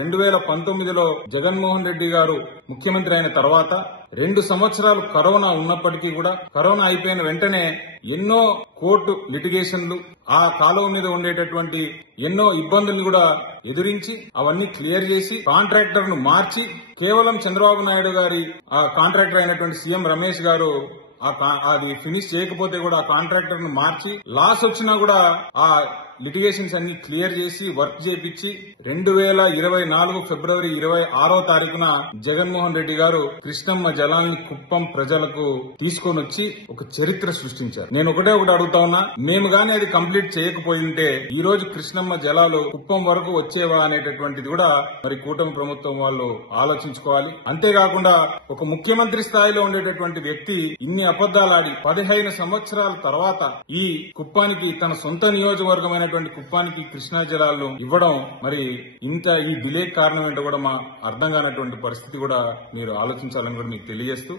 2019లో జగన్మోహన్ రెడ్డి గారు ముఖ్యమంత్రి అయిన తర్వాత 2 సంవత్సరాలు కరోనా ఉన్నప్పటికీ కూడా కరోనా అయిపోయిన వెంటనే ఎన్నో కోర్టు లిటిగేషన్లు ఆ కాలువ మీద ఉండేటటువంటి ఎన్నో ఇబ్బందులు కూడా ఎదురించి అవన్నీ క్లియర్ చేసి కాంట్రాక్టర్ ను మార్చి కేవలం చంద్రబాబు నాయుడు గారి ఆ కాంట్రాక్టర్ అయినటువంటి సీఎం రమేష్ గారు అది ఫినిష్ చేయకపోతే కూడా ఆ కాంట్రాక్టర్ ను మార్చి లాస్ వచ్చినా కూడా ఆ లిటిగేషన్స్ అన్ని క్లియర్ చేసి వర్క్ చేపించి 2024 ఫిబ్రవరి 26వ తారీఖున జగన్మోహన్ రెడ్డి గారు కృష్ణమ్మ జలాల్ని కుప్పం ప్రజలకు తీసుకొని వచ్చి ఒక చరిత్ర సృష్టించారు. నేను ఒకటే అడుగుతా ఉన్నా, మేము గానీ అది కంప్లీట్ చేయకపోయింటే ఈ రోజు కృష్ణమ్మ జలాలు కుప్పం వరకు వచ్చేవా అనేటటువంటిది కూడా మరి కూటమి ప్రభుత్వం వాళ్ళు ఆలోచించుకోవాలి. అంతేకాకుండా ఒక ముఖ్యమంత్రి స్థాయిలో ఉండేటటువంటి వ్యక్తి ఇన్ని అబద్దాలాడి 15 సంవత్సరాల తర్వాత ఈ కుప్పానికి తన సొంత నియోజకవర్గమైనటువంటి కుప్పానికి కృష్ణా జలాలను ఇవ్వడం మరి ఇంత ఈ డిలే కారణం ఏంటో కూడా మా అర్థం కానటువంటి పరిస్థితి కూడా మీరు ఆలోచించాలని కూడా మీకు తెలియజేస్తూ